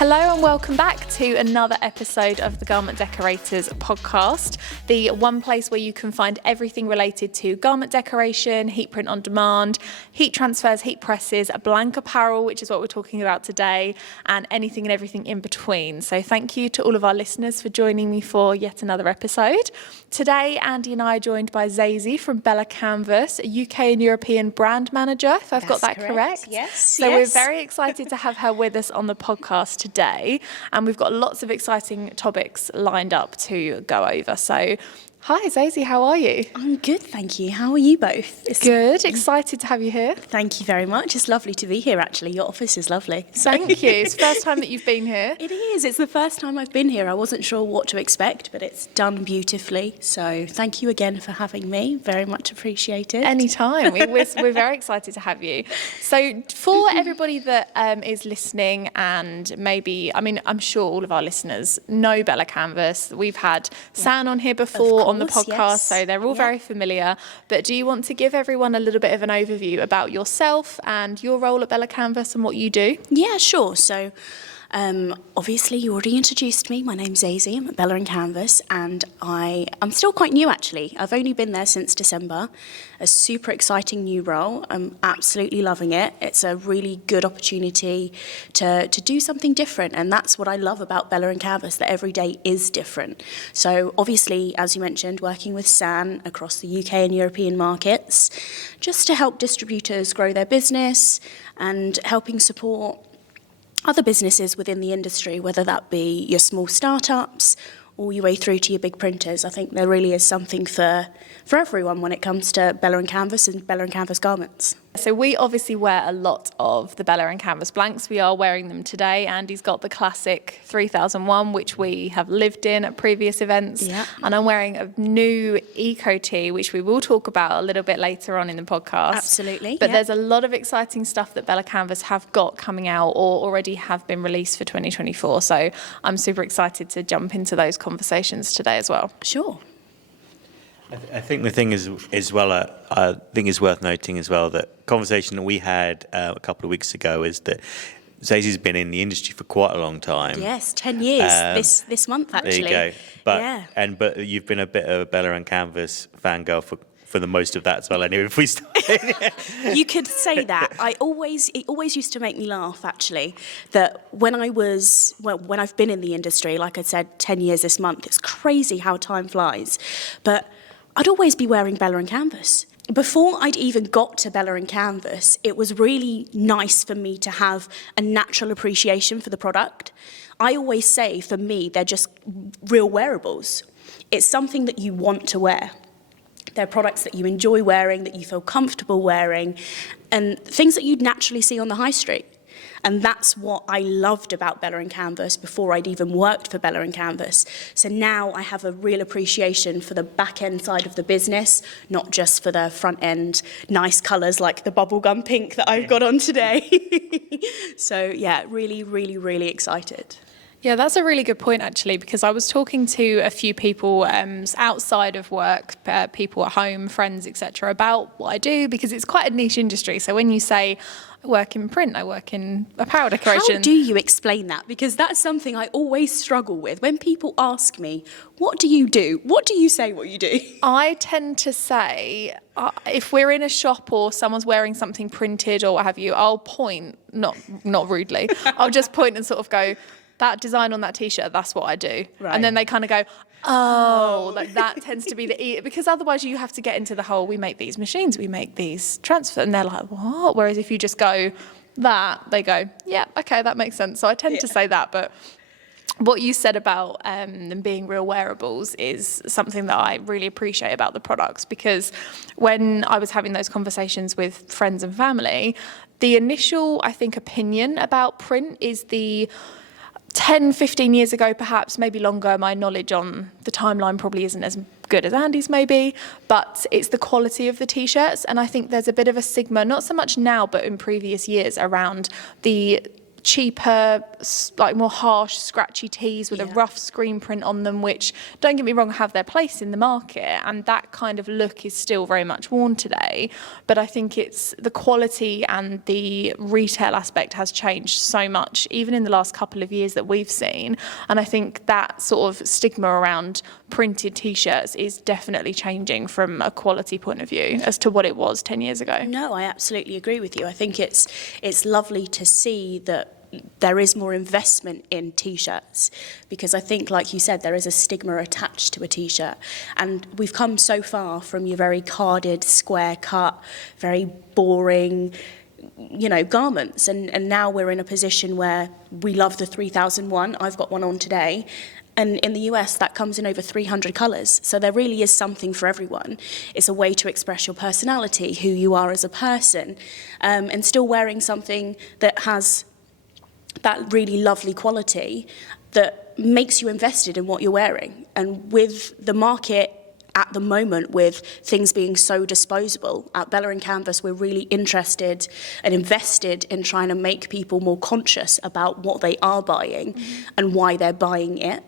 Hello and welcome back to another episode of the Garment Decorators Podcast, the one place where you can find everything related to garment decoration, heat print on demand, heat transfers, heat presses, blank apparel, which is what we're talking about today, and anything and everything in between. So thank you to all of our listeners for joining me for yet another episode. Today, Andy and I are joined by Zazie from Bella Canvas, a UK and European brand manager, if I've got that correct. Yes. So we're very excited to have her with us on the podcast today, and we've got lots of exciting topics lined up to go over. So hi Zazie, how are you? I'm good, thank you. How are you both? Good, excited to have you here. Thank you very much. It's lovely to be here, actually. Your office is lovely. Thank you. It's the first time that you've been here. It is. It's the first time I've been here. I wasn't sure what to expect, but it's done beautifully. So thank you again for having me. Very much appreciated. Anytime. We're very excited to have you. So for everybody that is listening, and maybe, I'm sure all of our listeners know Bella Canvas. We've had San on here before on the podcast, yes. So they're all very familiar. But do you want to give everyone a little bit of an overview about yourself and your role at Bella Canvas and what you do? Yeah, sure. So obviously you already introduced me. My name's Zazie. I'm at Bella Canvas, and I'm still quite new, actually. I've only been there since December. A super exciting new role. I'm absolutely loving it. It's a really good opportunity to do something different, and that's what I love about Bella Canvas, that every day is different. So obviously, as you mentioned, working with San across the UK and European markets, just to help distributors grow their business and helping support other businesses within the industry, whether that be your small startups all your way through to your big printers. I think there really is something for everyone when it comes to Bella Canvas and Bella Canvas garments. So we obviously wear a lot of the Bella Canvas blanks. We are wearing them today. Andy's got the classic 3001, which we have lived in at previous events. Yeah. And I'm wearing a new Eco Tee, which we will talk about a little bit later on in the podcast. Absolutely. But there's a lot of exciting stuff that Bella Canvas have got coming out or already have been released for 2024. So I'm super excited to jump into those conversations today as well. Sure. I think the thing is well, I think it's worth noting as well that conversation that we had a couple of weeks ago is that Zazie's been in the industry for quite a long time. Yes, 10 years this month, actually. There you go. But but you've been a bit of a Bella Canvas fangirl for the most of that as well. Anyway, if we start, you could say that. It always used to make me laugh, actually, that when I've been in the industry, like I said, 10 years this month. It's crazy how time flies, but I'd always be wearing Bella Canvas. Before I'd even got to Bella Canvas, it was really nice for me to have a natural appreciation for the product. I always say, for me, they're just real wearables. It's something that you want to wear. They're products that you enjoy wearing, that you feel comfortable wearing, and things that you'd naturally see on the high street. And that's what I loved about Bella Canvas before I'd even worked for Bella Canvas. So now I have a real appreciation for the back end side of the business, not just for the front end nice colours like the bubblegum pink that I've got on today. So yeah, really, really, really excited. Yeah, that's a really good point, actually, because I was talking to a few people outside of work, people at home, friends, etc., about what I do, because it's quite a niche industry. So when you say I work in print, I work in apparel decoration. How do you explain that? Because that's something I always struggle with. When people ask me, what do you do? What do you say what you do? I tend to say, if we're in a shop or someone's wearing something printed or what have you, I'll point, not rudely, I'll just point and sort of go, that design on that T-shirt, that's what I do. Right. And then they kind of go, oh, like that tends to be because otherwise you have to get into the whole, we make these machines, we make these transfers, and they're like, what? Whereas if you just go that, they go, yeah, okay, that makes sense. So I tend to say that, but what you said about them being real wearables is something that I really appreciate about the products, because when I was having those conversations with friends and family, the initial, I think, opinion about print is the 10, 15 years ago, perhaps, maybe longer, my knowledge on the timeline probably isn't as good as Andy's maybe, but it's the quality of the T-shirts. And I think there's a bit of a stigma, not so much now, but in previous years, around the cheaper, like more harsh, scratchy tees with a rough screen print on them, which, don't get me wrong, have their place in the market, and that kind of look is still very much worn today. But I think it's the quality and the retail aspect has changed so much, even in the last couple of years that we've seen. And I think that sort of stigma around printed T-shirts is definitely changing from a quality point of view as to what it was 10 years ago. No, I absolutely agree with you. I think it's lovely to see that there is more investment in T-shirts, because I think, like you said, there is a stigma attached to a T-shirt, and we've come so far from your very carded, square cut, very boring, garments, and now we're in a position where we love the 3001. I've got one on today. And in the US, that comes in over 300 colours. So there really is something for everyone. It's a way to express your personality, who you are as a person, and still wearing something that has that really lovely quality that makes you invested in what you're wearing. And with the market at the moment, with things being so disposable, at Bella & Canvas, we're really interested and invested in trying to make people more conscious about what they are buying and why they're buying it.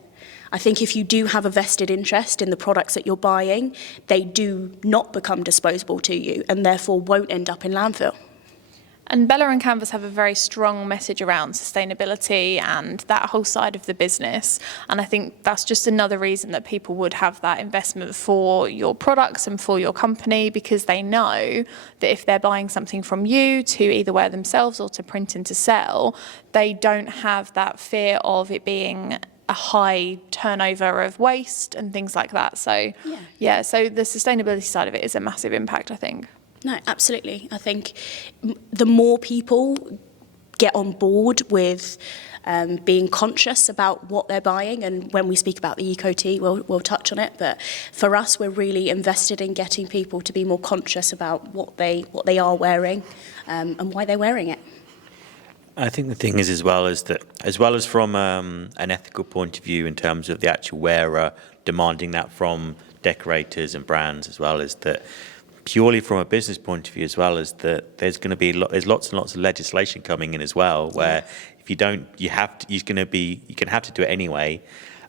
I think if you do have a vested interest in the products that you're buying, they do not become disposable to you and therefore won't end up in landfill. And Bella & Canvas have a very strong message around sustainability and that whole side of the business. And I think that's just another reason that people would have that investment for your products and for your company, because they know that if they're buying something from you to either wear themselves or to print and to sell, they don't have that fear of it being a high turnover of waste and things like that. So, so the sustainability side of it is a massive impact, I think. No, absolutely. I think the more people get on board with being conscious about what they're buying, and when we speak about the eco tee, we'll touch on it. But for us, we're really invested in getting people to be more conscious about what they are wearing and why they're wearing it. I think the thing is, as well as from an ethical point of view, in terms of the actual wearer demanding that from decorators and brands, as well as that purely from a business point of view, as well as that there's going to be there's lots and lots of legislation coming in as well, where if you don't, you're going to have to do it anyway.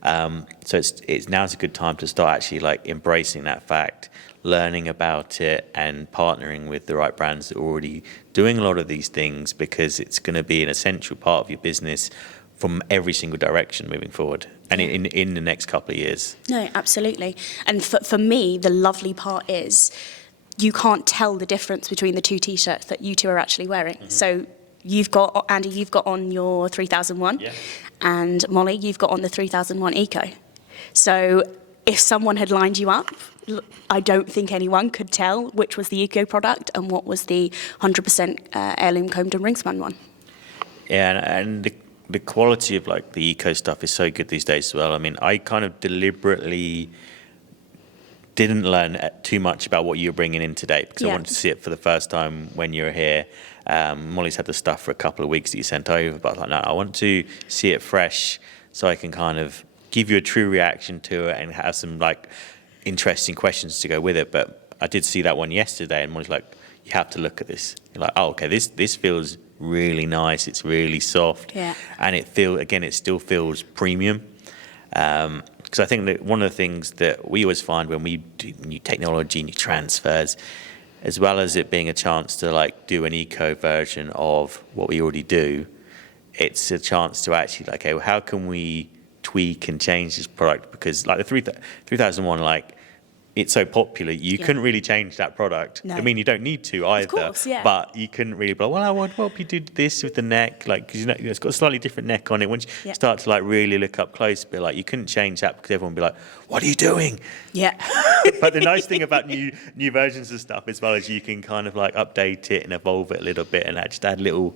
So it's now's a good time to start actually like embracing that fact, learning about it, and partnering with the right brands that are already doing a lot of these things, because it's going to be an essential part of your business from every single direction moving forward, and in the next couple of years. No, absolutely. And for me, the lovely part is you can't tell the difference between the two T-shirts that you two are actually wearing. Mm-hmm. So you've got, Andy, you've got on your 3001, and Molly, you've got on the 3001 Eco. So if someone had lined you up, I don't think anyone could tell which was the Eco product and what was the 100% heirloom combed and ring spun one. Yeah, and the quality of like the Eco stuff is so good these days as well. I mean, I kind of deliberately didn't learn too much about what you were bringing in today, because I wanted to see it for the first time when you were here. Molly's had the stuff for a couple of weeks that you sent over, but I thought, no, I want to see it fresh so I can kind of give you a true reaction to it and have some like interesting questions to go with it. But I did see that one yesterday, and Molly's like, you have to look at this. You're like, oh, okay, this feels really nice. It's really soft, and it still feels premium. Because I think that one of the things that we always find when we do new technology, new transfers, as well as it being a chance to like do an eco version of what we already do, it's a chance to actually like, okay, well, how can we tweak and change this product? Because like the 3001, like, it's so popular, you couldn't really change that product. No. I mean, you don't need to either. Of course, but you couldn't really be like, well, I want to help you do this with the neck, like, because it's got a slightly different neck on it. Once you start to like really look up close, but like you couldn't change that because everyone would be like, what are you doing? Yeah. But the nice thing about new versions of stuff, as well as you can kind of like update it and evolve it a little bit, and just add little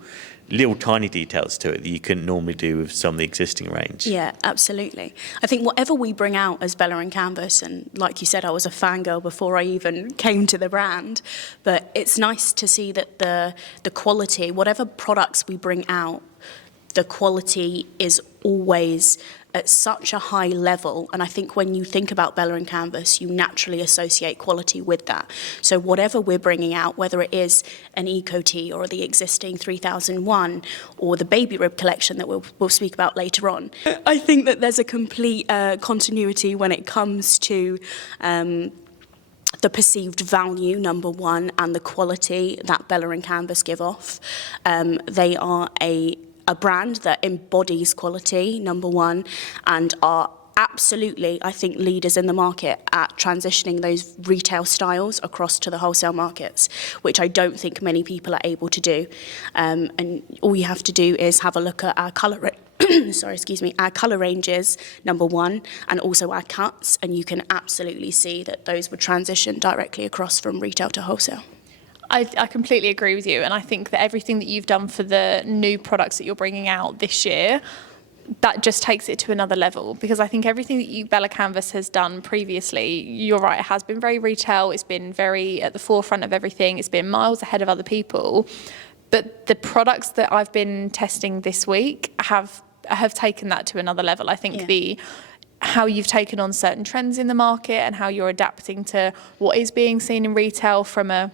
tiny details to it that you couldn't normally do with some of the existing range. Yeah, absolutely. I think whatever we bring out as Bella & Canvas, and like you said, I was a fangirl before I even came to the brand, but it's nice to see that the quality, whatever products we bring out, the quality is always at such a high level. And I think when you think about Bella and Canvas, you naturally associate quality with that. So whatever we're bringing out, whether it is an Eco Tee or the existing 3001 or the baby rib collection that we'll speak about later on, I think that there's a complete continuity when it comes to the perceived value, number one, and the quality that Bella and Canvas give off. They are a brand that embodies quality, number one, and are absolutely, I think, leaders in the market at transitioning those retail styles across to the wholesale markets, which I don't think many people are able to do. And all you have to do is have a look at our colour our colour ranges, number one, and also our cuts, and you can absolutely see that those would transition directly across from retail to wholesale. I completely agree with you, and I think that everything that you've done for the new products that you're bringing out this year, that just takes it to another level, because I think everything that Bella Canvas has done previously, you're right, it has been very retail, it's been very at the forefront of everything, it's been miles ahead of other people, but the products that I've been testing this week have taken that to another level. I think how you've taken on certain trends in the market and how you're adapting to what is being seen in retail from a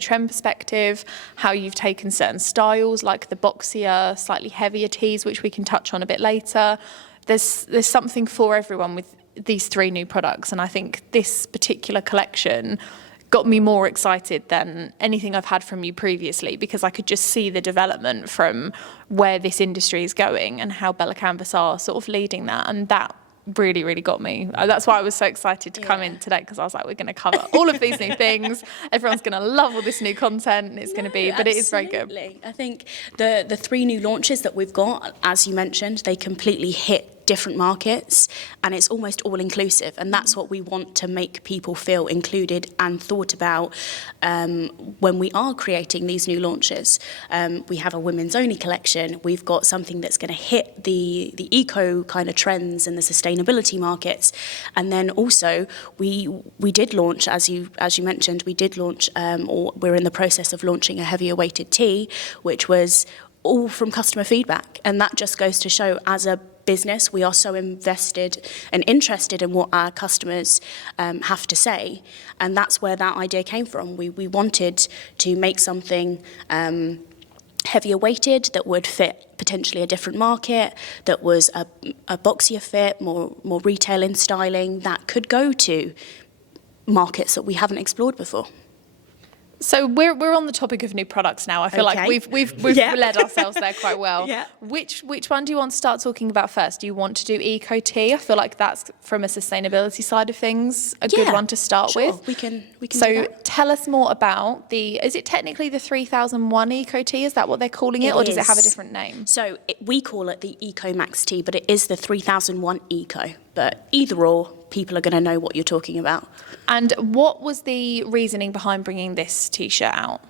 trend perspective, how you've taken certain styles like the boxier, slightly heavier tees, which we can touch on a bit later. There's something for everyone with these 3 new products, and I think this particular collection got me more excited than anything I've had from you previously, because I could just see the development from where this industry is going and how Bella Canvas are sort of leading that, and that really, really got me. That's why I was so excited to come in today, because I was like, we're going to cover all of these new things. Everyone's going to love all this new content. It's going to be, but it is very good. I think the 3 new launches that we've got, as you mentioned, they completely hit different markets, and it's almost all inclusive, and that's what we want to make people feel included and thought about when we are creating these new launches. We have a women's only collection, we've got something that's going to hit the eco kind of trends and the sustainability markets, and then also we did launch, as you mentioned, we did launch or we're in the process of launching a heavier weighted tee, which was all from customer feedback, and that just goes to show, as a business, we are so invested and interested in what our customers have to say, and that's where that idea came from. We wanted to make something heavier weighted that would fit potentially a different market, that was a boxier fit, more retail in styling, that could go to markets that we haven't explored before. So we're on the topic of new products now. I feel like we've led ourselves there quite well. Yeah. Which one do you want to start talking about first? Do you want to do Eco Tee? I feel like that's, from a sustainability side of things, a good one to start with. We can. So do that. Tell us more about is it technically the 3001 Eco Tee? Is that what they're calling it, or does it have a different name? So we call it the Eco Max Tee, but it is the 3001 Eco. But either or, people are going to know what you're talking about. And what was the reasoning behind bringing this T-shirt out?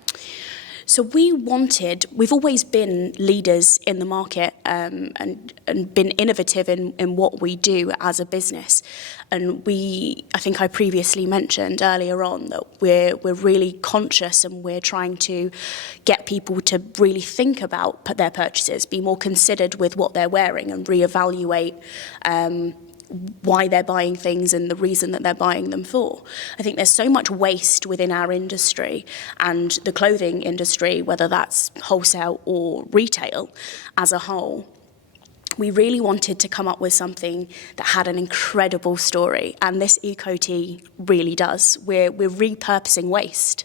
So we've always been leaders in the market and been innovative in what we do as a business. And I think I previously mentioned earlier on that we're really conscious, and we're trying to get people to really think about their purchases, be more considered with what they're wearing, and reevaluate why they're buying things and the reason that they're buying them for. I think there's so much waste within our industry, and the clothing industry, whether that's wholesale or retail as a whole. We really wanted to come up with something that had an incredible story, and this Eco Tee really does. We're repurposing waste,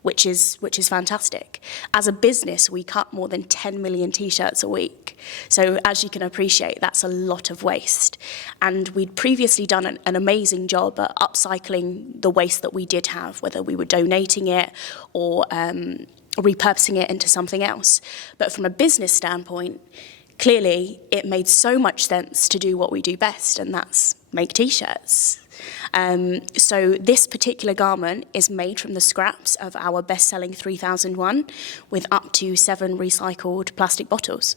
which is fantastic. As a business, we cut more than 10 million T-shirts a week. So as you can appreciate, that's a lot of waste. And we'd previously done an amazing job at upcycling the waste that we did have, whether we were donating it or repurposing it into something else. But from a business standpoint, clearly it made so much sense to do what we do best, and that's make T-shirts. So this particular garment is made from the scraps of our best-selling 3001 with up to 7 recycled plastic bottles.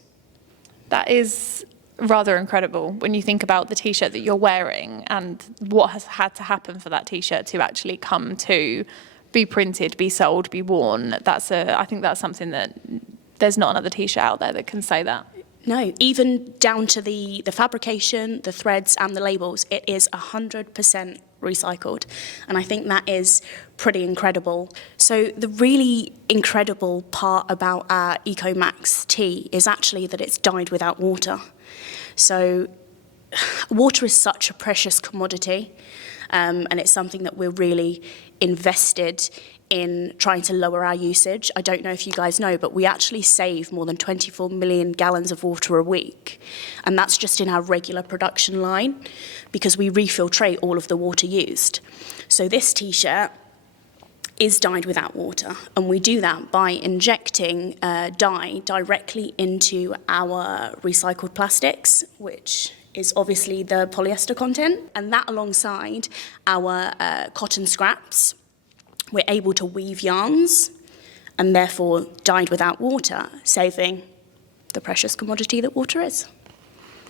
That is rather incredible when you think about the T-shirt that you're wearing and what has had to happen for that T-shirt to actually come to be printed, be sold, be worn. I think that's something that there's not another T-shirt out there that can say that. No, even down to the fabrication, the threads and the labels, it is 100% recycled. And I think that is pretty incredible. So the really incredible part about our EcoMax tee is actually that it's dyed without water. So water is such a precious commodity, and it's something that we're really invested in trying to lower our usage. I don't know if you guys know, but we actually save more than 24 million gallons of water a week. And that's just in our regular production line because we refiltrate all of the water used. So this T-shirt is dyed without water. And we do that by injecting dye directly into our recycled plastics, which is obviously the polyester content. And that alongside our cotton scraps, we're able to weave yarns and therefore dyed without water, saving the precious commodity that water is.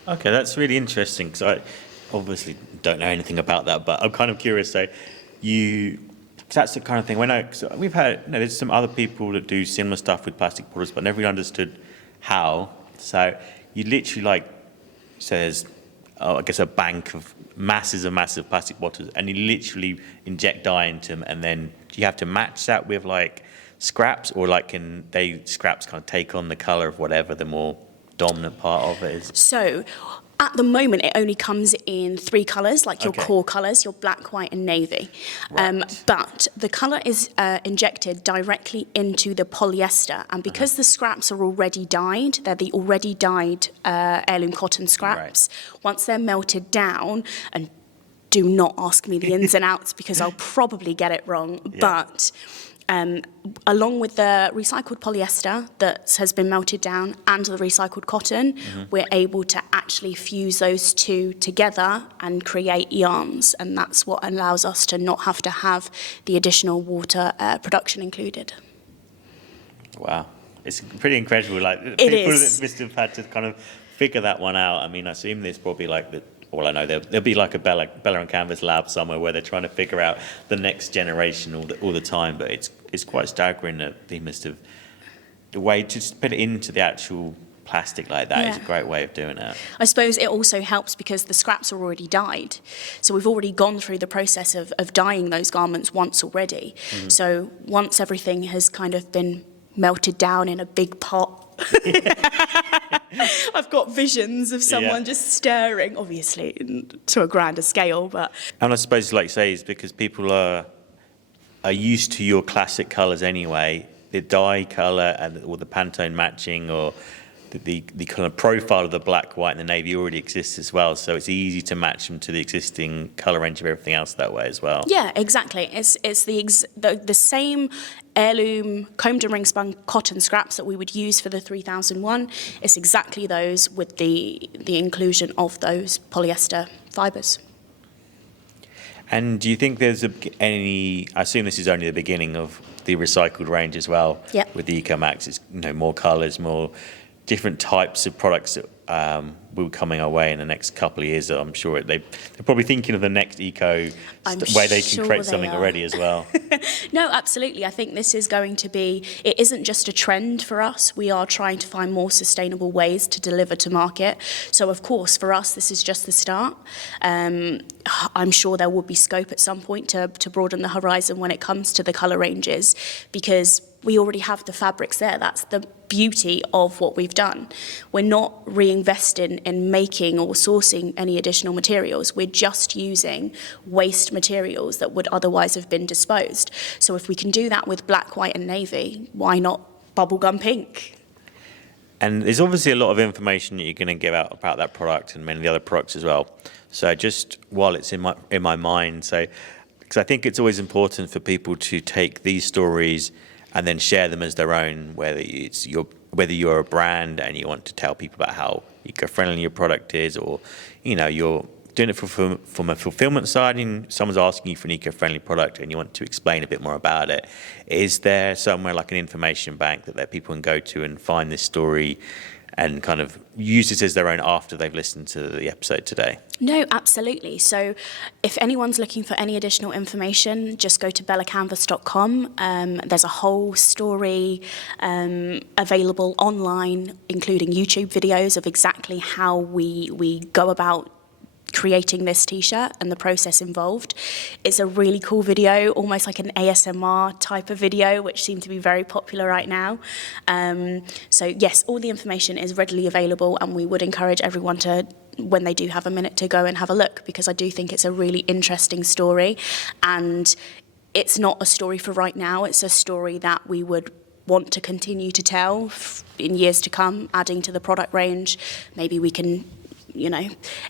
Okay, that's really interesting because I obviously don't know anything about that, but I'm kind of curious. So that's the kind of thing we've had, there's some other people that do similar stuff with plastic bottles, but never really understood how. So you literally there's I guess a bank of massive plastic bottles, and you literally inject dye into them, and then you have to match that with scraps, or can scraps kind of take on the colour of whatever the more dominant part of it is? So at the moment, it only comes in 3 colours, your Okay. core colours, your black, white and navy. Right. But the colour is injected directly into the polyester. And because the scraps are already dyed, they're the already dyed heirloom cotton scraps. Right. Once they're melted down, and do not ask me the ins and outs because I'll probably get it wrong, but along with the recycled polyester that has been melted down and the recycled cotton, we're able to actually fuse those two together and create yarns. And that's what allows us to not have to have the additional water production included. Wow. It's pretty incredible. It People is. that must have had to kind of figure that one out. I mean, I assume there's probably all I know, there'll be a Bella and Canvas lab somewhere where they're trying to figure out the next generation all the time. But it's quite staggering that they must have, the way to just put it into the actual plastic like that is a great way of doing it. I suppose it also helps because the scraps are already dyed. So we've already gone through the process of dyeing those garments once already. So once everything has kind of been melted down in a big pot, I've got visions of someone just stirring, obviously to a grander scale, but. And I suppose, like you say, is because people are used to your classic colours anyway. The dye colour or the Pantone matching, or the kind of profile of the black, white, and the navy already exists as well. So it's easy to match them to the existing colour range of everything else that way as well. Yeah, exactly. It's the same heirloom combed and ring spun cotton scraps that we would use for the 3001. It's exactly those with the inclusion of those polyester fibres. And do you think there's I assume this is only the beginning of the recycled range as well? Yep. With the EcoMax, it's more colours, more different types of products that will be coming our way in the next couple of years. I'm sure they're probably thinking of the next way they can create something already as well. No, absolutely. I think this is going to be, it isn't just a trend for us. We are trying to find more sustainable ways to deliver to market. So, of course, for us, this is just the start. I'm sure there will be scope at some point to broaden the horizon when it comes to the colour ranges, because we already have the fabrics there. That's the beauty of what we've done. We're not reinvesting in making or sourcing any additional materials. We're just using waste materials that would otherwise have been disposed. So if we can do that with black, white and navy, why not bubblegum pink? And there's obviously a lot of information that you're going to give out about that product and many of the other products as well. So just while it's in my mind, because I think it's always important for people to take these stories and then share them as their own, whether you're a brand and you want to tell people about how eco-friendly your product is, or you're doing it from a fulfillment side and someone's asking you for an eco-friendly product and you want to explain a bit more about it. Is there somewhere like an information bank that people can go to and find this story and kind of use this as their own after they've listened to the episode today? No, absolutely. So if anyone's looking for any additional information, just go to bellacanvas.com. There's a whole story available online, including YouTube videos of exactly how we go about creating this t-shirt and the process involved. It's a really cool video, almost like an ASMR type of video, which seems to be very popular right now. So yes, all the information is readily available, and we would encourage everyone to, when they do have a minute, to go and have a look, because I do think it's a really interesting story, and it's not a story for right now. It's a story that we would want to continue to tell in years to come, adding to the product range. Maybe we can,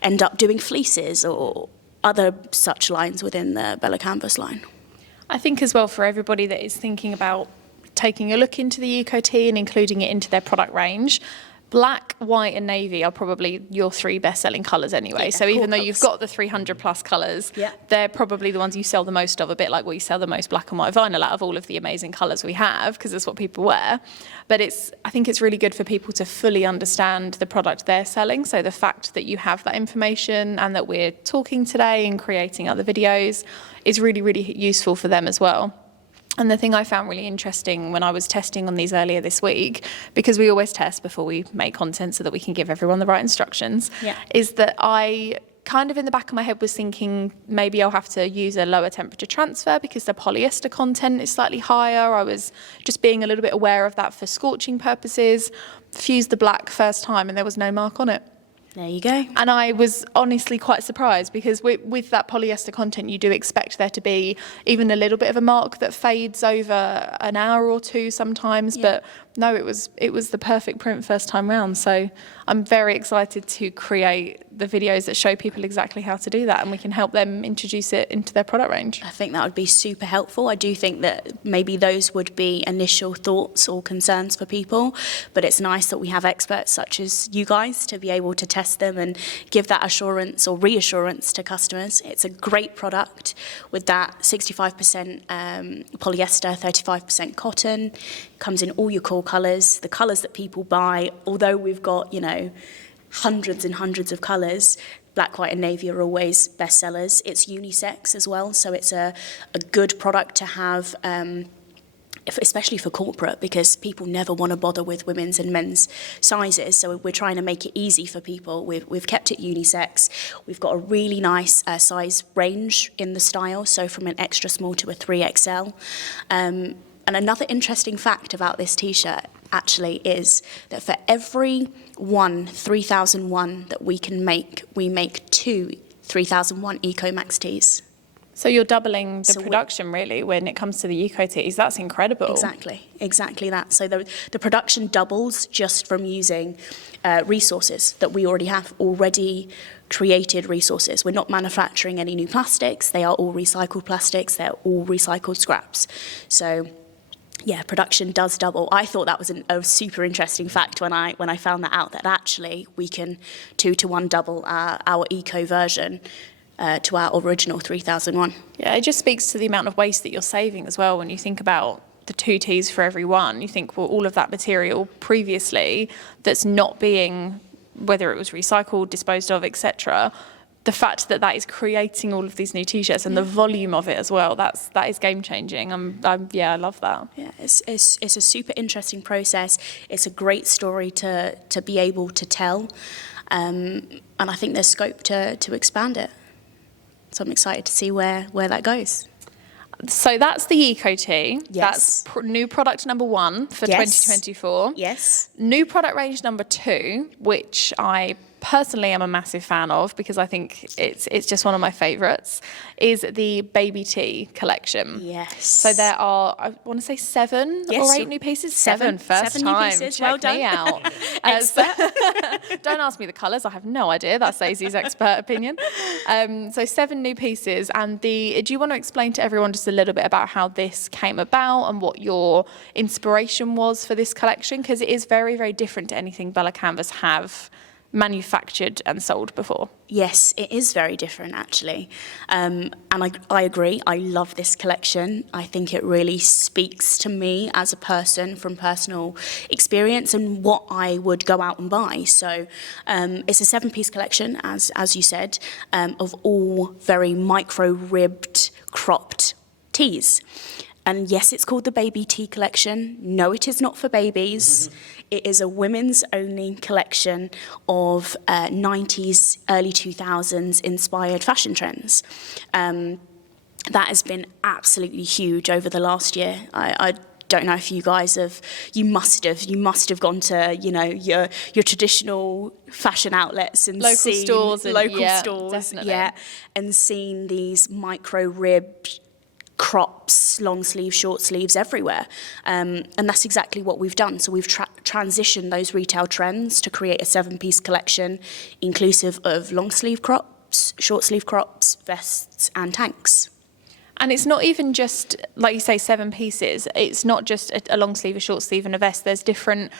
end up doing fleeces or other such lines within the Bella Canvas line. I think as well, for everybody that is thinking about taking a look into the Y2K and including it into their product range, black, white and navy are probably your three best-selling colours anyway. So even though you've got the 300 plus colours, they're probably the ones you sell the most of, a bit like we sell the most black and white vinyl out of all of the amazing colours we have, because that's what people wear. But I think it's really good for people to fully understand the product they're selling. So the fact that you have that information and that we're talking today and creating other videos is really, really useful for them as well. And the thing I found really interesting when I was testing on these earlier this week, because we always test before we make content so that we can give everyone the right instructions, is that I kind of in the back of my head was thinking maybe I'll have to use a lower temperature transfer because the polyester content is slightly higher. I was just being a little bit aware of that for scorching purposes. Fused the black first time and there was no mark on it. There you go. And I was honestly quite surprised, because with that polyester content, you do expect there to be even a little bit of a mark that fades over an hour or two sometimes. But no, it was the perfect print first time round. So I'm very excited to create the videos that show people exactly how to do that, and we can help them introduce it into their product range. I think that would be super helpful. I do think that maybe those would be initial thoughts or concerns for people, but it's nice that we have experts such as you guys to be able to test them and give that assurance or reassurance to customers. It's a great product with that 65% polyester, 35% cotton. Comes in all your core colours, the colours that people buy. Although we've got, hundreds and hundreds of colours, black, white and navy are always bestsellers. It's unisex as well, so it's a good product to have, especially for corporate, because people never want to bother with women's and men's sizes. So we're trying to make it easy for people. We've kept it unisex. We've got a really nice size range in the style, so from an extra small to a 3XL. And another interesting fact about this t-shirt actually is that for every one 3001 that we can make, we make two 3001 Eco Max tees. So you're doubling the production really when it comes to the eco tees. That's incredible. Exactly that. So the production doubles just from using resources that we already have, already created resources. We're not manufacturing any new plastics. They are all recycled plastics. They're all recycled scraps. So yeah, production does double. I thought that was a super interesting fact when I found that out, that actually we can 2-to-1 double our eco version to our original 3001. Yeah, it just speaks to the amount of waste that you're saving as well. When you think about the 2 tees for every one, you think, well, all of that material previously that's not being, whether it was recycled, disposed of, etc., the fact that is creating all of these new t-shirts and the volume of it as well, that is game changing. I love that. Yeah, it's a super interesting process. It's a great story to be able to tell, and I think there's scope to expand it. So I'm excited to see where that goes. So that's the Eco Tee. Yes. That's new product number 1 for 2024. Yes. New product range number 2, which I personally am a massive fan of because I think it's just one of my favourites, is the Baby Tee collection. Yes. So there are, I want to say 7 or 8 new pieces. 7 first 7 time. new pieces. Check Well done. me out. Don't ask me the colours. I have no idea. That's Zazie's expert opinion. So 7 new pieces. And do you want to explain to everyone just a little bit about how this came about and what your inspiration was for this collection? Because it is very, very different to anything Bella Canvas have manufactured and sold before. Yes, it is very different, actually. And I agree. I love this collection. I think it really speaks to me as a person from personal experience and what I would go out and buy. So it's a 7-piece collection, as you said, of all very micro-ribbed, cropped tees. And yes, it's called the Baby Tee Collection. No, it is not for babies. It is a women's only collection of 90s, early 2000s inspired fashion trends. That has been absolutely huge over the last year. I don't know if you guys you must have gone to, your traditional fashion outlets and local seen stores, definitely. And seen these micro-ribbed crops, long sleeves, short sleeves everywhere. And that's exactly what we've done. So we've transitioned those retail trends to create a 7-piece collection inclusive of long sleeve crops, short sleeve crops, vests and tanks. And it's not even just, like you say, 7 pieces. It's not just a long sleeve, a short sleeve and a vest. There's different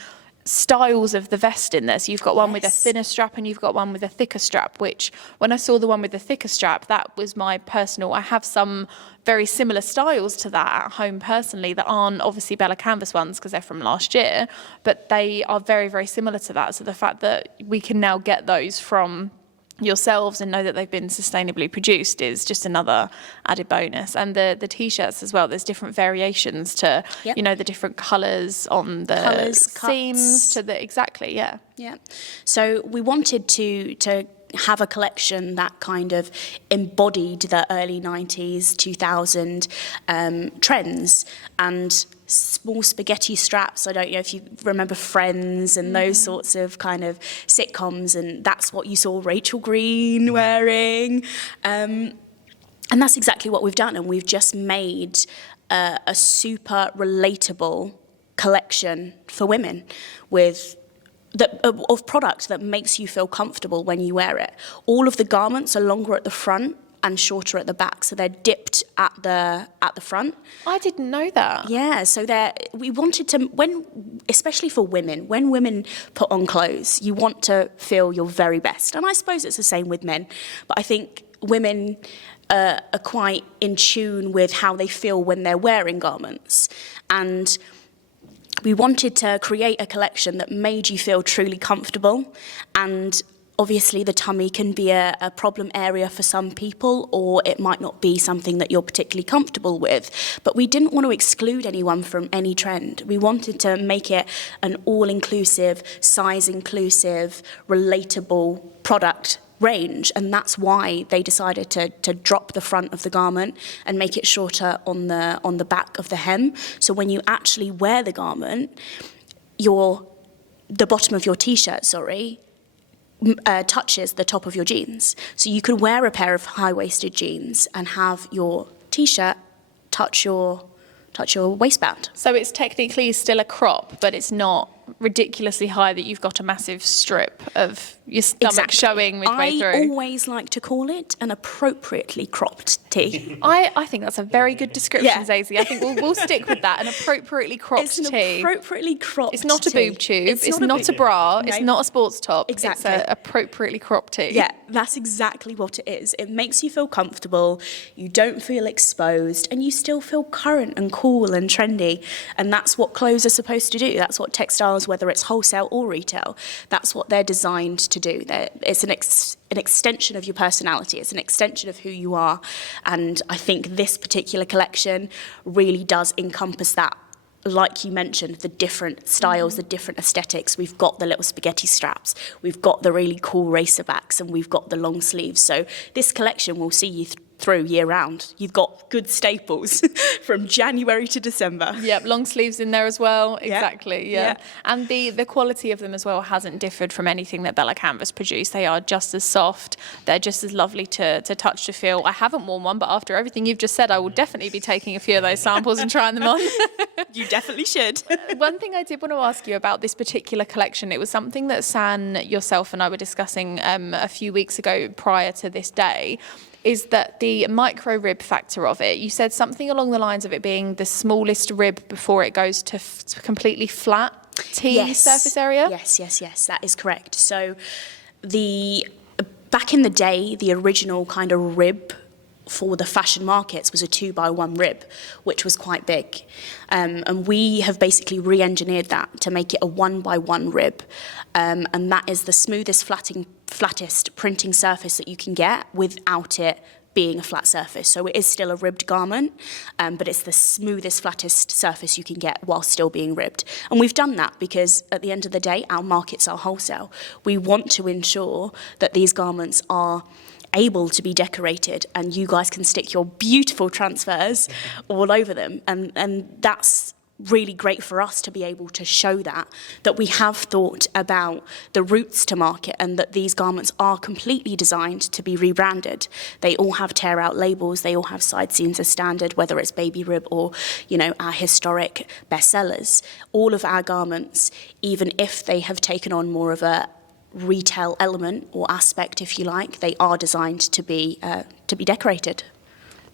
styles of the vest in there. So you've got one with a thinner strap and you've got one with a thicker strap, which when I saw the one with the thicker strap, that was my personal. I have some very similar styles to that at home personally that aren't obviously Bella Canvas ones because they're from last year, but they are very, very similar to that. So the fact that we can now get those from yourselves and know that they've been sustainably produced is just another added bonus. And the t-shirts as well, there's different variations to the different colours on the seams to the So we wanted to have a collection that kind of embodied the early 90s 2000 trends. And small spaghetti straps, I don't know if you remember Friends and those sorts of kind of sitcoms, and that's what you saw Rachel Green wearing. And that's exactly what we've done, and we've just made a super relatable collection for women of product that makes you feel comfortable when you wear it. All of the garments are longer at the front and shorter at the back, so they're dipped at the front. I didn't know that. Yeah, so we wanted to, especially for women, when women put on clothes, you want to feel your very best. And I suppose it's the same with men, but I think women are quite in tune with how they feel when they're wearing garments. And we wanted to create a collection that made you feel truly comfortable. And obviously the tummy can be a problem area for some people, or it might not be something that you're particularly comfortable with. But we didn't want to exclude anyone from any trend. We wanted to make it an all-inclusive, size-inclusive, relatable product range, and that's why they decided to drop the front of the garment and make it shorter on the back of the hem. So when you actually wear the garment, the bottom of your t-shirt, touches the top of your jeans. So you could wear a pair of high-waisted jeans and have your t-shirt touch your waistband. So it's technically still a crop, but it's not ridiculously high that you've got a massive strip of your stomach showing midway through. I always like to call it an appropriately cropped tee. I think that's a very good description, Zazie. I think we'll stick with that. An appropriately cropped tee. It's an appropriately cropped It's not a tee. boob tube. It's not a bra. No. It's not a sports top. Exactly. It's an appropriately cropped tee. Yeah, that's exactly what it is. It makes you feel comfortable, you don't feel exposed, and you still feel current and cool and trendy. And that's what clothes are supposed to do. That's what textiles, whether it's wholesale or retail, that's what they're designed to do. It's an extension of your personality. It's an extension of who you are. And I think this particular collection really does encompass that. Like you mentioned, the different styles, the different aesthetics. We've got the little spaghetti straps, we've got the really cool racer backs, and we've got the long sleeves. So this collection will see you through year round. You've got good staples from January to December. Yep, long sleeves in there as well. Yeah. Exactly, yeah. And the quality of them as well hasn't differed from anything that Bella Canvas produced. They are just as soft. They're just as lovely to touch, to feel. I haven't worn one, but after everything you've just said, I will definitely be taking a few of those samples and trying them on. You definitely should. One thing I did want to ask you about this particular collection, it was something that San, yourself and I were discussing a few weeks ago prior to this day, is that the micro rib factor of it, you said something along the lines of it being the smallest rib before it goes to completely flat surface area? Yes, that is correct. So back in the day, the original kind of rib for the fashion markets was a 2x1 rib, which was quite big. And we have basically re-engineered that to make it a 1x1 rib. And that is the smoothest, flattest printing surface that you can get without it being a flat surface. So it is still a ribbed garment, but it's the smoothest, flattest surface you can get while still being ribbed. And we've done that because at the end of the day, our markets are wholesale. We want to ensure that these garments are able to be decorated and you guys can stick your beautiful transfers all over them. And that's really great for us to be able to show that we have thought about the routes to market and that these garments are completely designed to be rebranded. They all have tear out labels, they all have side seams as standard, whether it's baby rib or, our historic bestsellers. All of our garments, even if they have taken on more of a retail element or aspect, if you like, they are designed to be decorated.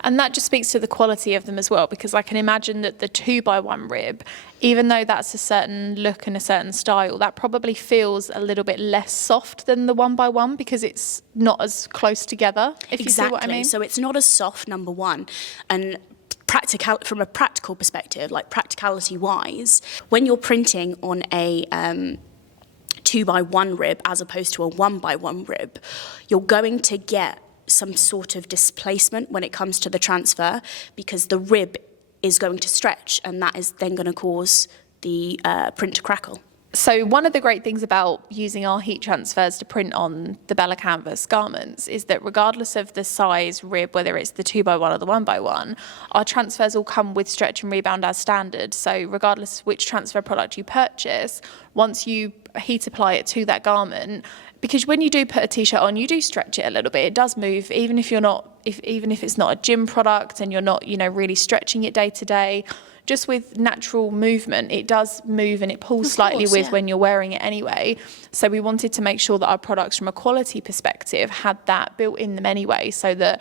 And that just speaks to the quality of them as well, because I can imagine that the 2x1 rib, even though that's a certain look and a certain style, that probably feels a little bit less soft than the 1x1 because it's not as close together, if you see what I mean. So it's not as soft, number one. And from a practical perspective, like practicality-wise, when you're printing on a 2x1 rib as opposed to a 1x1 rib, you're going to get some sort of displacement when it comes to the transfer because the rib is going to stretch and that is then going to cause the print to crackle. So one of the great things about using our heat transfers to print on the Bella Canvas garments is that regardless of the size rib, whether it's the 2x1 or the 1x1, our transfers all come with stretch and rebound as standard. So regardless of which transfer product you purchase, once you heat apply it to that garment, because when you do put a t-shirt on, you do stretch it a little bit. It does move, even if it's not a gym product and you're not, really stretching it day to day. Just with natural movement, it does move and it pulls slightly when you're wearing it anyway. So we wanted to make sure that our products, from a quality perspective, had that built in them anyway, so that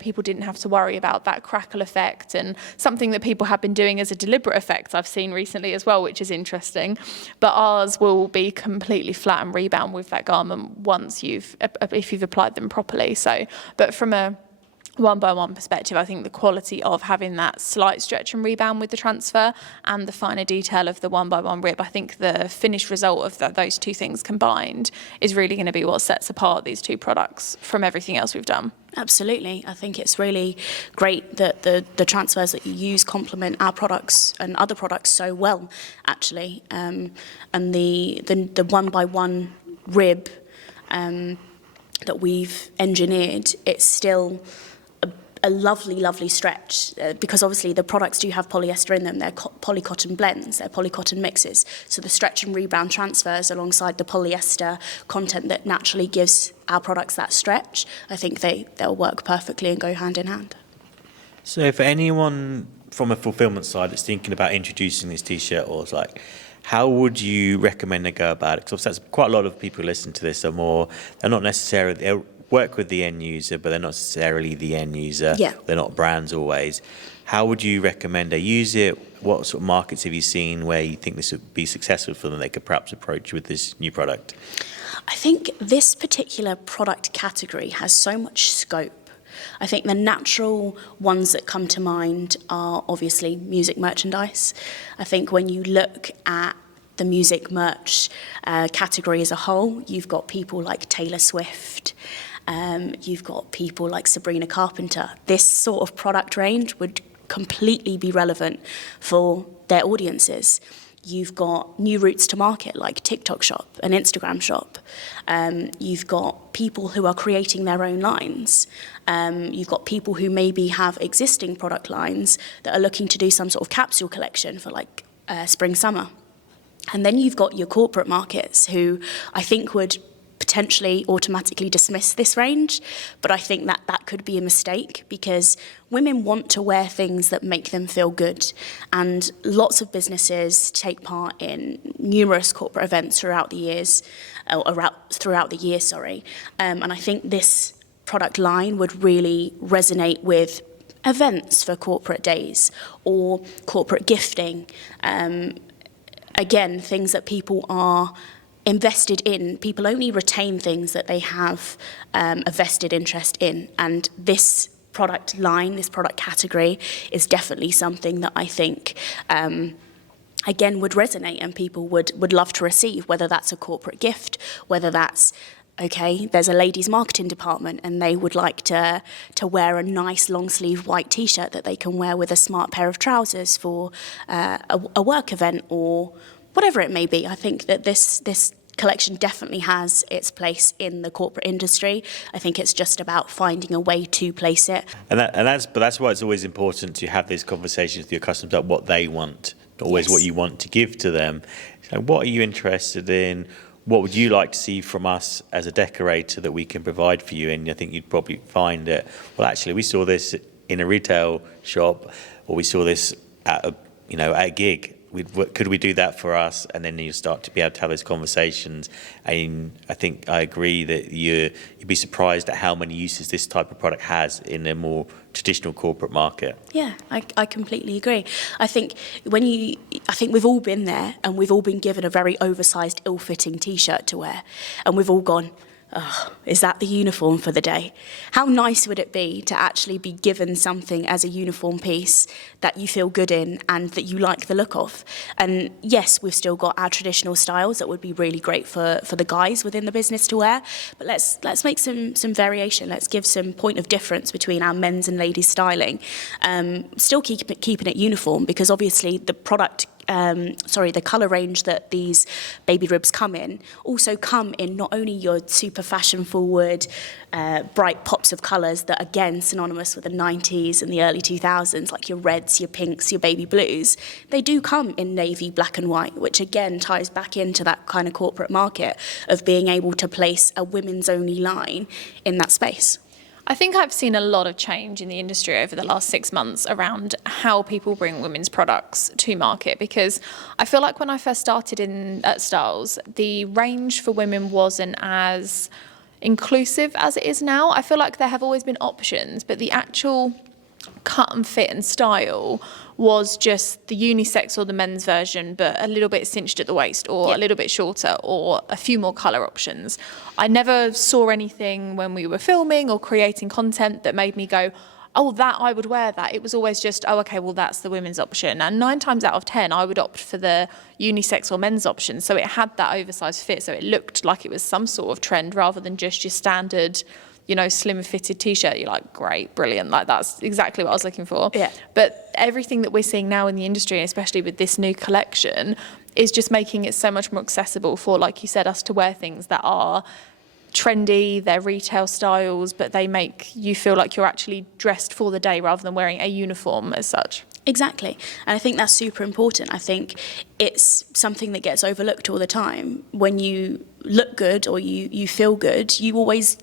people didn't have to worry about that crackle effect, and something that people have been doing as a deliberate effect I've seen recently as well, which is interesting. But ours will be completely flat and rebound with that garment once if you've applied them properly. So, but from a 1x1 perspective, I think the quality of having that slight stretch and rebound with the transfer and the finer detail of the 1x1 rib, I think the finished result of those two things combined is really going to be what sets apart these two products from everything else we've done. Absolutely. I think it's really great that the transfers that you use complement our products and other products so well, actually. And the 1x1 rib that we've engineered, it's still a lovely, lovely stretch because obviously the products do have polyester in them. They're polycotton blends, they're polycotton mixes. So the stretch and rebound transfers alongside the polyester content that naturally gives our products that stretch, I think they'll work perfectly and go hand in hand. So for anyone from a fulfillment side that's thinking about introducing this t-shirt, or how would you recommend they go about it? Because that's quite a lot of people who listen to this they're not necessarily, they work with the end user, but they're not necessarily the end user. Yeah. They're not brands always. How would you recommend they use it? What sort of markets have you seen where you think this would be successful for them, they could perhaps approach with this new product? I think this particular product category has so much scope. I think the natural ones that come to mind are obviously music merchandise. I think when you look at the music merch category as a whole, you've got people like Taylor Swift, you've got people like Sabrina Carpenter. This sort of product range would completely be relevant for their audiences. You've got new routes to market like TikTok shop and Instagram shop. You've got people who are creating their own lines. You've got people who maybe have existing product lines that are looking to do some sort of capsule collection for spring, summer. And then you've got your corporate markets who I think would potentially automatically dismiss this range, but I think that could be a mistake because women want to wear things that make them feel good, and lots of businesses take part in numerous corporate events throughout the year. And I think this product line would really resonate with events for corporate days or corporate gifting. Again, things that people are invested in. People only retain things that they have a vested interest in. And this product line, this product category is definitely something that I think again would resonate and people would love to receive, whether that's a corporate gift, whether that's okay, there's a ladies marketing department and they would like to wear a nice long sleeve white t-shirt that they can wear with a smart pair of trousers for a work event or whatever it may be. I think that this collection definitely has its place in the corporate industry. I think it's just about finding a way to place it. That's why it's always important to have these conversations with your customers about what they want, not always what you want to give to them. So what are you interested in? What would you like to see from us as a decorator that we can provide for you? And I think you'd probably find that, well, actually, we saw this in a retail shop, or we saw this at a gig. Could we do that for us? And then you start to be able to have those conversations. And I think I agree that you'd be surprised at how many uses this type of product has in a more traditional corporate market. Yeah, I completely agree. I think we've all been there and we've all been given a very oversized, ill-fitting t-shirt to wear. And we've all gone, oh, is that the uniform for the day? How nice would it be to actually be given something as a uniform piece that you feel good in and that you like the look of? And yes, we've still got our traditional styles that would be really great for the guys within the business to wear, but let's make some variation. Let's give some point of difference between our men's and ladies styling. Still keeping it uniform, because obviously the product the colour range that these baby ribs come in also come in not only your super fashion forward, bright pops of colours that are again synonymous with the 90s and the early 2000s, like your reds, your pinks, your baby blues. They do come in navy, black and white, which again ties back into that kind of corporate market of being able to place a women's only line in that space. I think I've seen a lot of change in the industry over the last 6 months around how people bring women's products to market, because I feel like when I first started at Stahls, the range for women wasn't as inclusive as it is now. I feel like there have always been options, but the actual cut and fit and style was just the unisex or the men's version, but a little bit cinched at the waist or a little bit shorter or a few more colour options. I never saw anything when we were filming or creating content that made me go, oh, that I would wear that. It was always just, oh, okay, well, that's the women's option. And 9 times out of 10, I would opt for the unisex or men's option. So it had that oversized fit. So it looked like it was some sort of trend rather than just your standard, slim fitted t-shirt. You're like, great, brilliant. Like, that's exactly what I was looking for. Yeah. But everything that we're seeing now in the industry, especially with this new collection, is just making it so much more accessible for, like you said, us to wear things that are trendy, they're retail styles, but they make you feel like you're actually dressed for the day rather than wearing a uniform as such. Exactly. And I think that's super important. I think it's something that gets overlooked all the time. When you look good or you feel good, you always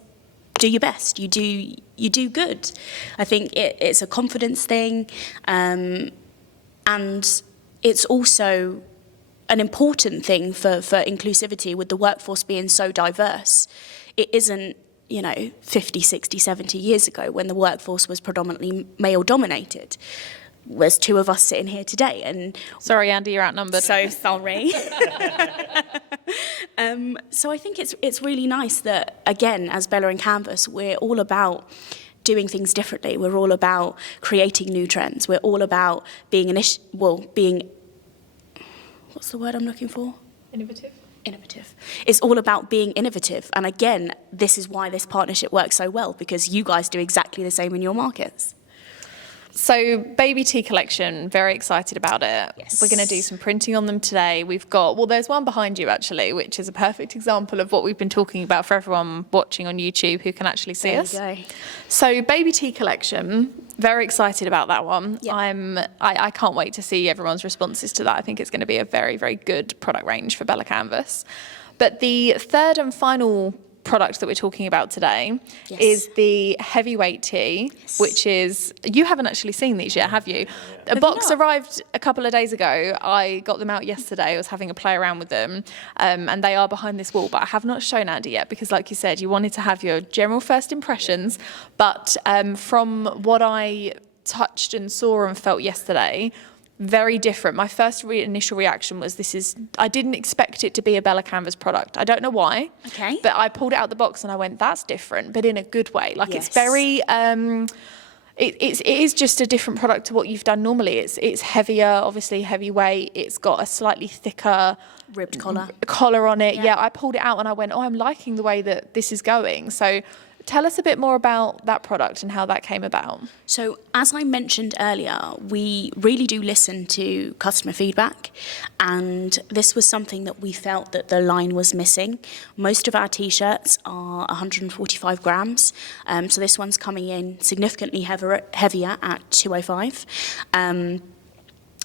do your best. You do good. I think it's a confidence thing, and it's also an important thing for inclusivity with the workforce being so diverse. It isn't, 50, 60, 70 years ago when the workforce was predominantly male dominated. There's 2 of us sitting here today, and sorry, Andy, you're outnumbered. So sorry. So I think it's really nice that, again, as Bella and Canvas, we're all about doing things differently. We're all about creating new trends. We're all about being what's the word I'm looking for? Innovative. It's all about being innovative. And again, this is why this partnership works so well, because you guys do exactly the same in your markets. So baby tee collection, very excited about it. Yes. We're going to do some printing on them today. We've got, there's one behind you actually, which is a perfect example of what we've been talking about for everyone watching on YouTube who can actually see us. There you go. So baby tee collection, very excited about that one. Yep. I can't wait to see everyone's responses to that. I think it's going to be a very, very good product range for Bella Canvas. But the third and final product that we're talking about today is the heavyweight tee, which is, you haven't actually seen these yet, have you? A box arrived a couple of days ago. I got them out yesterday. I was having a play around with them, and they are behind this wall, but I have not shown Andy yet because, like you said, you wanted to have your general first impressions. But from what I touched and saw and felt yesterday, very different. My first initial reaction was I didn't expect it to be a Bella Canvas product. I don't know why. Okay. But I pulled it out the box and I went, that's different, but in a good way. Like Yes. it's very, it is just a different product to what you've done normally. It's heavier, obviously heavyweight. It's got a slightly thicker Ribbed collar on it. Yeah. Yeah, I pulled it out and I went, I'm liking the way that this is going. So tell us a bit more about that product and how that came about. So as I mentioned earlier, we really do listen to customer feedback, and this was something that we felt that the line was missing. Most of our t-shirts are 145 grams, so this one's coming in significantly heavier at 205.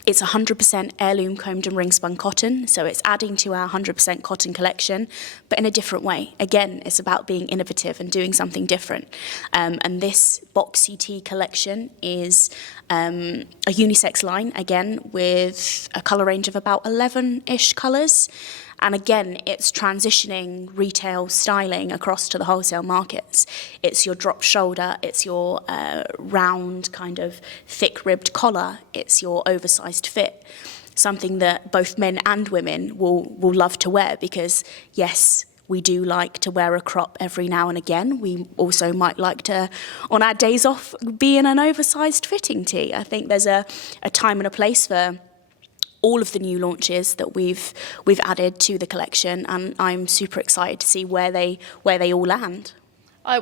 It's 100% heirloom combed and ring spun cotton, so it's adding to our 100% cotton collection, but in a different way. Again, it's about being innovative and doing something different. And this boxy tee collection is a unisex line, again, with a colour range of about 11-ish colours. And again, it's transitioning retail styling across to the wholesale markets. It's your drop shoulder, it's your round kind of thick ribbed collar, it's your oversized fit. Something that both men and women will love to wear because, yes, we do like to wear a crop every now and again. We also might like to, on our days off, be in an oversized fitting tee. I think there's a time and a place for all of the new launches that we've added to the collection, and I'm super excited to see where they all land.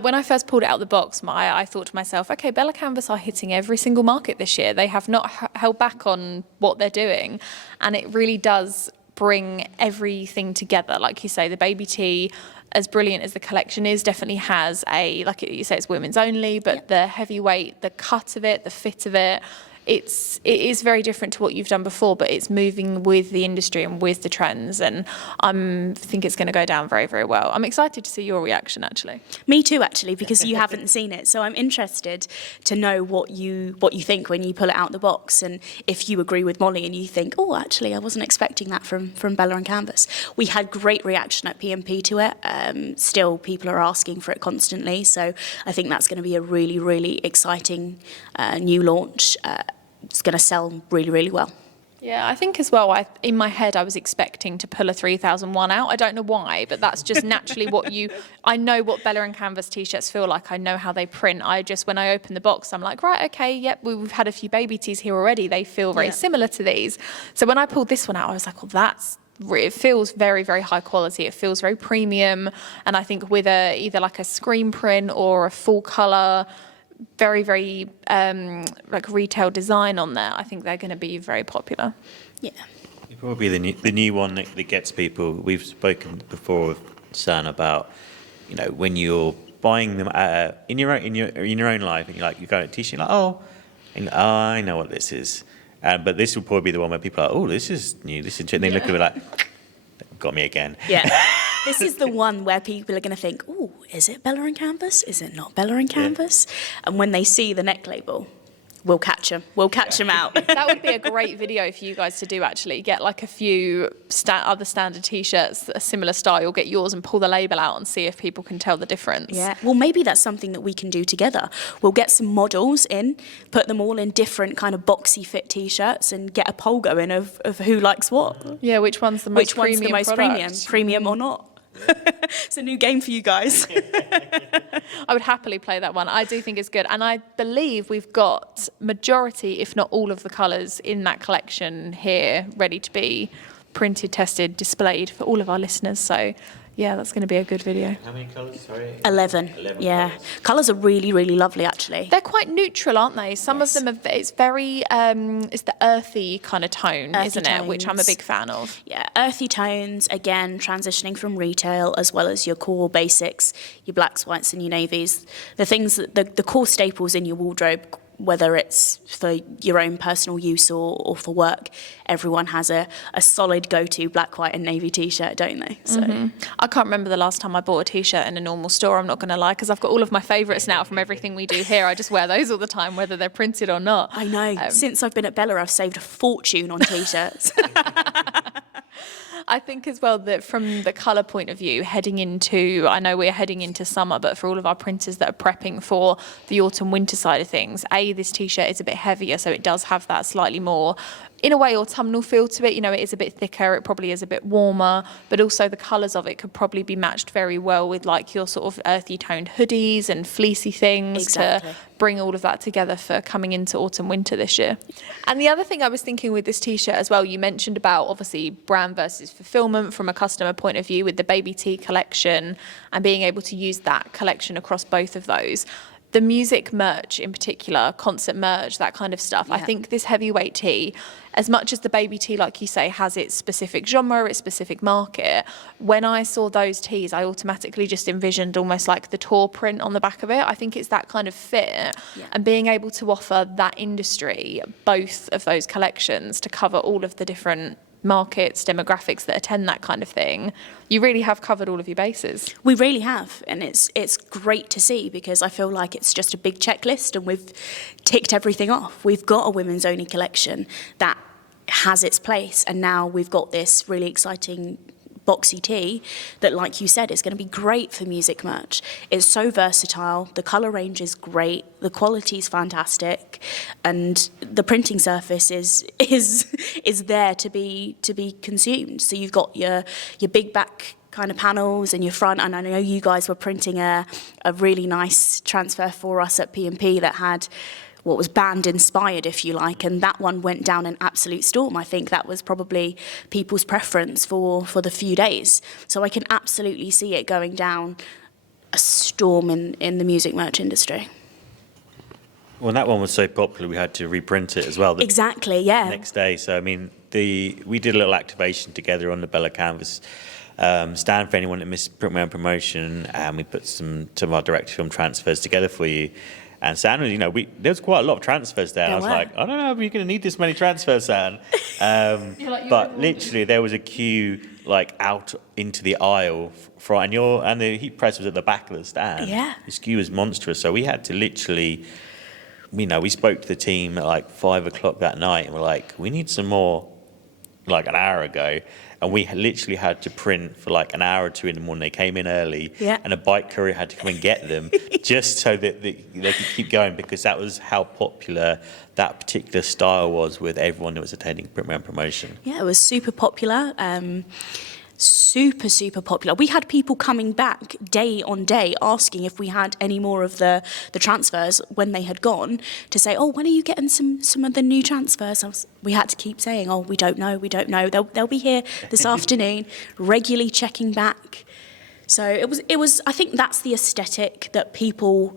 When I first pulled it out of the box, I thought to myself, okay, Bella Canvas are hitting every single market this year. They have not held back on what they're doing, and it really does bring everything together. Like you say, the baby tee, as brilliant as the collection is, definitely has like you say, it's women's only, but the heavyweight, the cut of it, the fit of it, it is very different to what you've done before, but it's moving with the industry and with the trends, and I think it's going to go down very, very well. I'm excited to see your reaction, actually. Me too, actually, because you haven't seen it, so I'm interested to know what you think when you pull it out the box, and if you agree with Molly and you think, oh, actually, I wasn't expecting that from Bella and Canvas. We had great reaction at P&P to it. Still, people are asking for it constantly, so I think that's going to be a really, really exciting new launch. It's going to sell really, really well. Yeah, I think as well, in my head, I was expecting to pull a 3001 out. I don't know why, but that's just naturally I know what Bella and Canvas t-shirts feel like. I know how they print. When I open the box, I'm like, right, okay, yep, we've had a few baby tees here already. They feel very similar to these. So when I pulled this one out, I was like, well, it feels very, very high quality. It feels very premium. And I think with either like a screen print or a full colour, very, very like retail design on there, I think they're going to be very popular. Yeah. Probably the new one that gets people. We've spoken before with San about, when you're buying them in your own life, and you go to a t-shirt, I know what this is. But this will probably be the one where people are like, oh, this is new, this is interesting. They look at it like, got me again. Yeah. This is the one where people are going to think, oh, is it Bella and Canvas? Is it not Bella and Canvas? Yeah. And when they see the neck label, we'll catch them. We'll catch them out. That would be a great video for you guys to do, actually. Get like a few other standard T-shirts, a similar style, get yours and pull the label out and see if people can tell the difference. Yeah. Well, maybe that's something that we can do together. We'll get some models in, put them all in different kind of boxy fit T-shirts and get a poll going of who likes what. Yeah, which one's the most premium product? Premium or not. It's a new game for you guys. I would happily play that one. I do think it's good. And I believe we've got majority, if not all of the colours in that collection here ready to be printed, tested, displayed for all of our listeners. So yeah, that's going to be a good video. How many colours, sorry? 11. Yeah. Colours are really, really lovely, actually. They're quite neutral, aren't they? Some of them, it's very, it's the earthy kind of tone, isn't it? Which I'm a big fan of. Yeah, earthy tones, again, transitioning from retail, as well as your core basics, your blacks, whites, and your navies. The things, the core staples in your wardrobe, whether it's for your own personal use or for work, everyone has a solid go-to black, white and navy t-shirt, don't they? So I can't remember the last time I bought a t-shirt in a normal store, I'm not going to lie, because I've got all of my favourites now from everything we do here. I just wear those all the time, whether they're printed or not. I know. Since I've been at Bella, I've saved a fortune on t-shirts. I think as well that from the colour point of view, I know we're heading into summer, but for all of our printers that are prepping for the autumn winter side of things, this t-shirt is a bit heavier, so it does have that slightly more in a way, autumnal feel to it. You know, it is a bit thicker, it probably is a bit warmer, but also the colours of it could probably be matched very well with like your sort of earthy toned hoodies and fleecy things to bring all of that together for coming into autumn winter this year. And the other thing I was thinking with this t-shirt as well, you mentioned about obviously brand versus fulfillment from a customer point of view with the baby tee collection and being able to use that collection across both of those. The music merch in particular, concert merch, that kind of stuff. I think this heavyweight tee, as much as the baby tee, like you say, has its specific genre, its specific market, when I saw those tees, I automatically just envisioned almost like the tour print on the back of it. I think it's that kind of fit and being able to offer that industry, both of those collections to cover all of the different markets, demographics that attend that kind of thing, you really have covered all of your bases. We really have, and it's great to see because I feel like it's just a big checklist and we've ticked everything off. We've got a women's only collection that has its place, and now we've got this really exciting boxy tee that, like you said, is going to be great for music merch. It's so versatile, the colour range is great, the quality is fantastic, and the printing surface is there to be consumed. So you've got your big back kind of panels and your front, and I know you guys were printing a really nice transfer for us at P&P that had what was band inspired, if you like, and that one went down an absolute storm. I think that was probably people's preference for the few days. So I can absolutely see it going down a storm in the music merch industry. Well, that one was so popular, we had to reprint it as well. Exactly, yeah. Next day. So, I mean, we did a little activation together on the Bella canvas. Stand for anyone that missed Print My Own Promotion, and we put some of our direct film transfers together for you. And San, you know, there was quite a lot of transfers there. I was like, I don't know if you're going to need this many transfers, San. But literally, there was a queue like out into the aisle, and the heat press was at the back of the stand. Yeah. This queue was monstrous, so we had to literally, you know, we spoke to the team at like 5 o'clock that night, and we're like, we need some more, like an hour ago. And we literally had to print for like an hour or two in the morning. They came in early, and a bike courier had to come and get them just so that they could keep going, because that was how popular that particular style was with everyone that was attending Print My Own Promotion. Yeah, it was super popular. Super popular. We had people coming back day on day asking if we had any more of the transfers when they had gone, to say, oh, when are you getting some of the new transfers? We had to keep saying, oh, we don't know. They'll be here this afternoon, regularly checking back. So it was. I think that's the aesthetic that people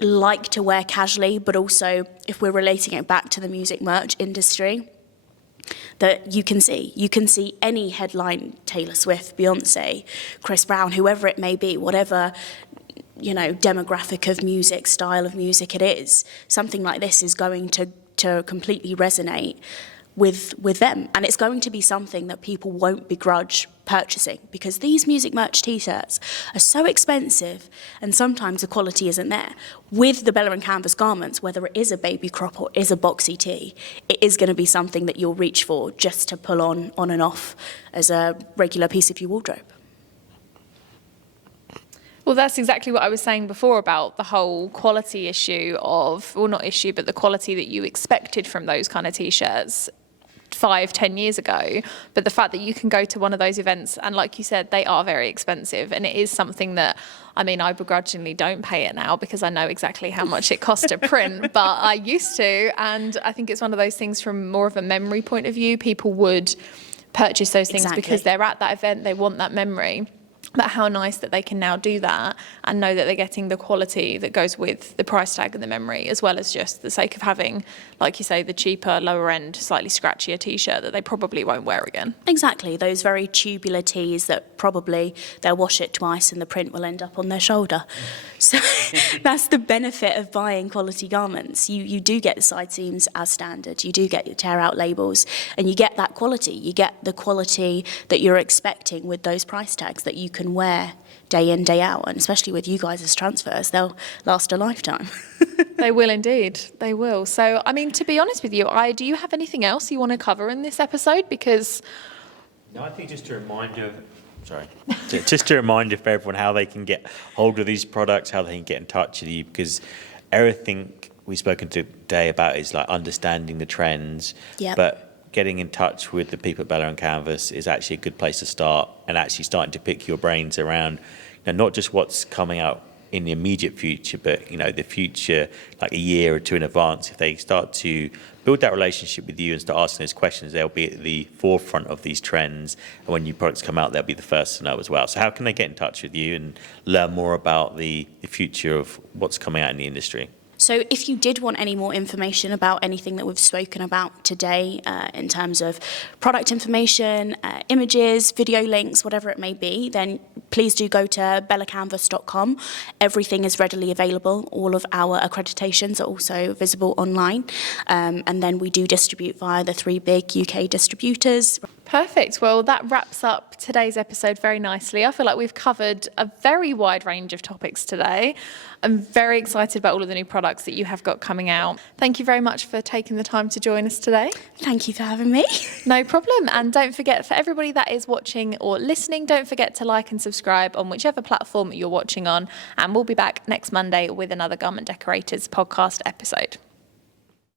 like to wear casually, but also if we're relating it back to the music merch industry, that you can see any headline, Taylor Swift, Beyonce, Chris Brown, whoever it may be, whatever, you know, demographic of music, style of music it is, something like this is going to completely resonate with them, and it's going to be something that people won't begrudge purchasing, because these music merch t-shirts are so expensive and sometimes the quality isn't there. With the Bella and Canvas garments, whether it is a baby crop or is a boxy tee, it is going to be something that you'll reach for just to pull on and off as a regular piece of your wardrobe. Well, that's exactly what I was saying before about the whole quality issue of, well, not issue, but the quality that you expected from those kind of t-shirts 5-10 years ago. But the fact that you can go to one of those events, and like you said, they are very expensive, and it is something that, I mean, I begrudgingly don't pay it now because I know exactly how much it costs to print, but I used to, and I think it's one of those things from more of a memory point of view. People would purchase those things because they're at that event, they want that memory. But how nice that they can now do that and know that they're getting the quality that goes with the price tag and the memory, as well as just the sake of having, like you say, the cheaper, lower end, slightly scratchier t-shirt that they probably won't wear again. Exactly, those very tubular tees that probably they'll wash it twice and the print will end up on their shoulder. So that's the benefit of buying quality garments. You do get the side seams as standard, you do get your tear out labels, and you get that quality. You get the quality that you're expecting with those price tags that you can wear day in, day out, and especially with you guys as transfers, they'll last a lifetime. They will indeed, they will. So, I mean, to be honest with you, do you have anything else you want to cover in this episode? Because no, I think just a reminder for everyone how they can get hold of these products, how they can get in touch with you, because everything we've spoken today about is like understanding the trends, but getting in touch with the people at Bella and Canvas is actually a good place to start, and actually starting to pick your brains around, not just what's coming out in the immediate future, but the future, like a year or two in advance. If they start to build that relationship with you and start asking those questions, they'll be at the forefront of these trends, and when new products come out, they'll be the first to know as well. So how can they get in touch with you and learn more about the future of what's coming out in the industry? So if you did want any more information about anything that we've spoken about today, in terms of product information, images, video links, whatever it may be, then please do go to bellacanvas.com. Everything is readily available. All of our accreditations are also visible online. And then we do distribute via the 3 big UK distributors. Perfect. Well, that wraps up today's episode very nicely. I feel like we've covered a very wide range of topics today. I'm very excited about all of the new products that you have got coming out. Thank you very much for taking the time to join us today. Thank you for having me. No problem. And don't forget, for everybody that is watching or listening, don't forget to like and subscribe on whichever platform you're watching on. And we'll be back next Monday with another Garment Decorators podcast episode.